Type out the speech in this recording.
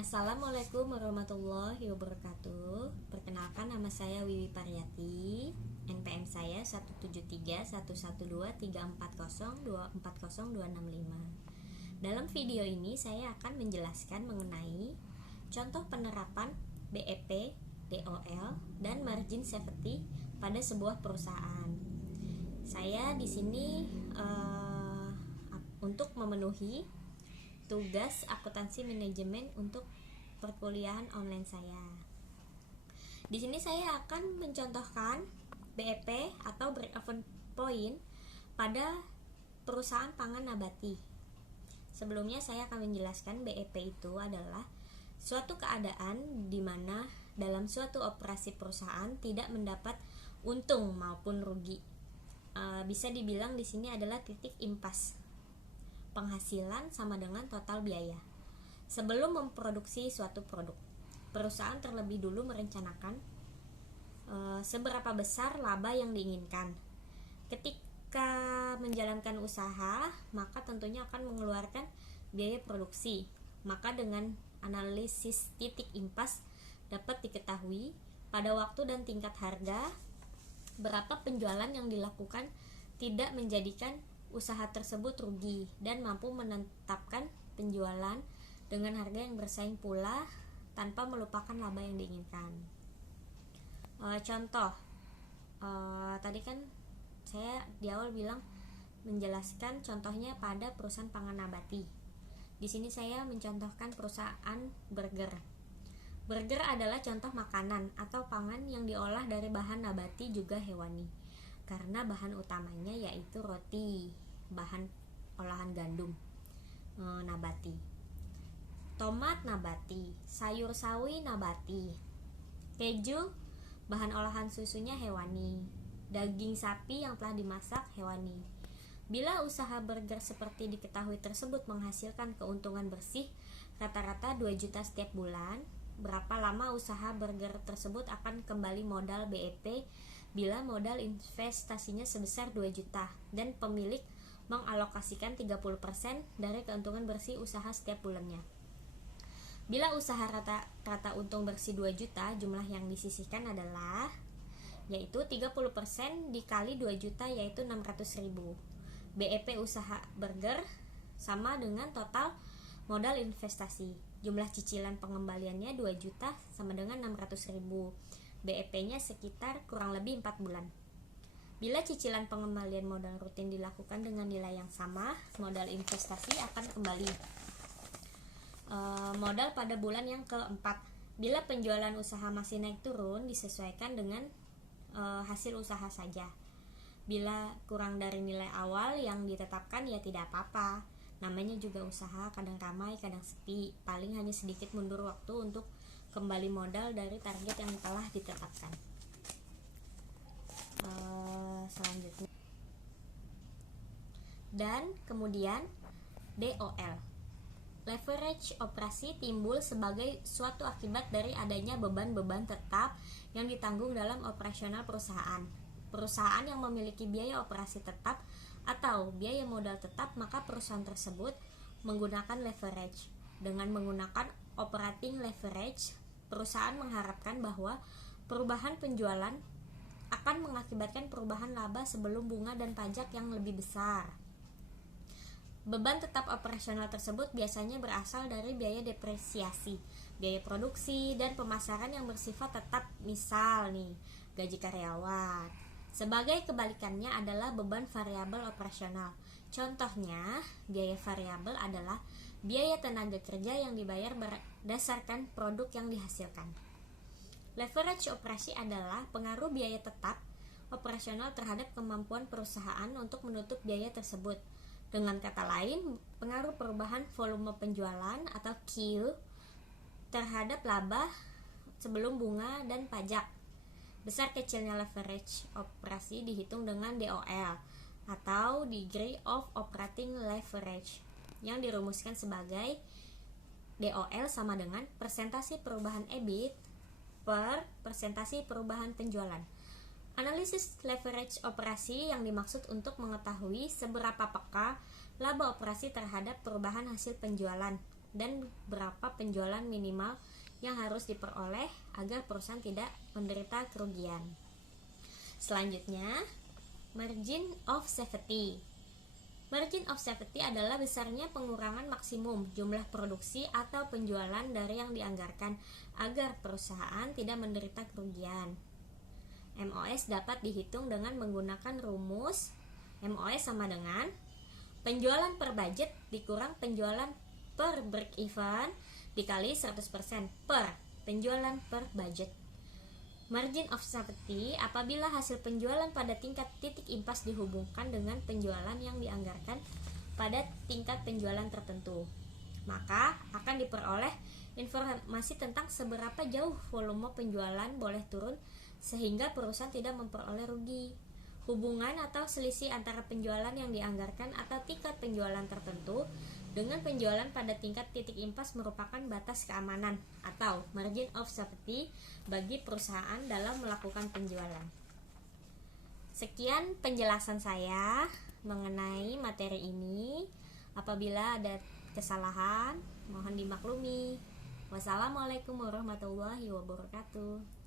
Assalamualaikum warahmatullahi wabarakatuh. Perkenalkan, nama saya Wiwi Pariyati. NPM saya 173112340240265. Dalam video ini saya akan menjelaskan mengenai contoh penerapan BEP, DOL, dan margin safety pada sebuah perusahaan. Saya di sini untuk memenuhi tugas akuntansi manajemen untuk perkuliahan online saya. Di sini saya akan mencontohkan BEP atau break even point pada perusahaan pangan nabati. Sebelumnya saya akan menjelaskan BEP itu adalah suatu keadaan di mana dalam suatu operasi perusahaan tidak mendapat untung maupun rugi. Bisa dibilang di sini adalah titik impas. Penghasilan sama dengan total biaya. Sebelum memproduksi suatu produk, perusahaan terlebih dulu merencanakan seberapa besar laba yang diinginkan. Ketika menjalankan usaha, maka tentunya akan mengeluarkan biaya produksi. Maka dengan analisis titik impas dapat diketahui pada waktu dan tingkat harga berapa penjualan yang dilakukan tidak menjadikan usaha tersebut rugi dan mampu menetapkan penjualan dengan harga yang bersaing pula tanpa melupakan laba yang diinginkan. Contoh, tadi kan saya di awal bilang menjelaskan contohnya pada perusahaan pangan nabati. Di sini saya mencontohkan perusahaan burger. Burger adalah contoh makanan atau pangan yang diolah dari bahan nabati juga hewani. Karena bahan utamanya yaitu roti, bahan olahan gandum nabati, tomat nabati, sayur sawi nabati, keju bahan olahan susunya hewani, daging sapi yang telah dimasak hewani. Bila usaha burger seperti diketahui tersebut menghasilkan keuntungan bersih rata-rata 2 juta setiap bulan, berapa lama usaha burger tersebut akan kembali modal BEP bila modal investasinya sebesar 2 juta dan pemilik mengalokasikan 30% dari keuntungan bersih usaha setiap bulannya. Bila usaha rata-rata untung bersih 2 juta, jumlah yang disisihkan adalah yaitu 30% dikali 2 juta yaitu 600.000. BEP usaha burger sama dengan total modal investasi. Jumlah cicilan pengembaliannya 2 juta sama dengan 600.000. BEP-nya sekitar kurang lebih 4 bulan. Bila cicilan pengembalian modal rutin dilakukan dengan nilai yang sama, modal investasi akan kembali modal pada bulan yang keempat. Bila penjualan usaha masih naik turun, disesuaikan dengan hasil usaha saja. Bila kurang dari nilai awal yang ditetapkan, ya tidak apa-apa. Namanya juga usaha, kadang ramai, kadang sepi. Paling hanya sedikit mundur waktu untuk kembali modal dari target yang telah ditetapkan. Selanjutnya, dan kemudian DOL, leverage operasi timbul sebagai suatu akibat dari adanya beban-beban tetap yang ditanggung dalam operasional perusahaan. Perusahaan yang memiliki biaya operasi tetap atau biaya modal tetap, maka perusahaan tersebut menggunakan leverage. Dengan menggunakan operating leverage, perusahaan mengharapkan bahwa perubahan penjualan akan mengakibatkan perubahan laba sebelum bunga dan pajak yang lebih besar. Beban tetap operasional tersebut biasanya berasal dari biaya depresiasi, biaya produksi, dan pemasaran yang bersifat tetap, misal nih, gaji karyawan. Sebagai kebalikannya adalah beban variabel operasional. Contohnya, biaya variabel adalah biaya tenaga kerja yang dibayar berdasarkan produk yang dihasilkan. Leverage operasi adalah pengaruh biaya tetap operasional terhadap kemampuan perusahaan untuk menutup biaya tersebut. Dengan kata lain, pengaruh perubahan volume penjualan atau Q terhadap laba sebelum bunga dan pajak. Besar kecilnya leverage operasi dihitung dengan DOL atau Degree of Operating Leverage yang dirumuskan sebagai DOL sama dengan persentase perubahan EBIT per persentase perubahan penjualan. Analisis leverage operasi yang dimaksud untuk mengetahui seberapa peka laba operasi terhadap perubahan hasil penjualan dan berapa penjualan minimal yang harus diperoleh agar perusahaan tidak menderita kerugian. Selanjutnya, margin of safety. Margin of safety adalah besarnya pengurangan maksimum jumlah produksi atau penjualan dari yang dianggarkan agar perusahaan tidak menderita kerugian. MOS dapat dihitung dengan menggunakan rumus MOS sama dengan penjualan per budget dikurang penjualan per break even dikali 100% per penjualan per budget. Margin of safety apabila hasil penjualan pada tingkat titik impas dihubungkan dengan penjualan yang dianggarkan pada tingkat penjualan tertentu, maka akan diperoleh informasi tentang seberapa jauh volume penjualan boleh turun sehingga perusahaan tidak memperoleh rugi. Hubungan atau selisih antara penjualan yang dianggarkan atau tingkat penjualan tertentu dengan penjualan pada tingkat titik impas merupakan batas keamanan atau margin of safety bagi perusahaan dalam melakukan penjualan. Sekian penjelasan saya mengenai materi ini. Apabila ada kesalahan, mohon dimaklumi. Wassalamualaikum warahmatullahi wabarakatuh.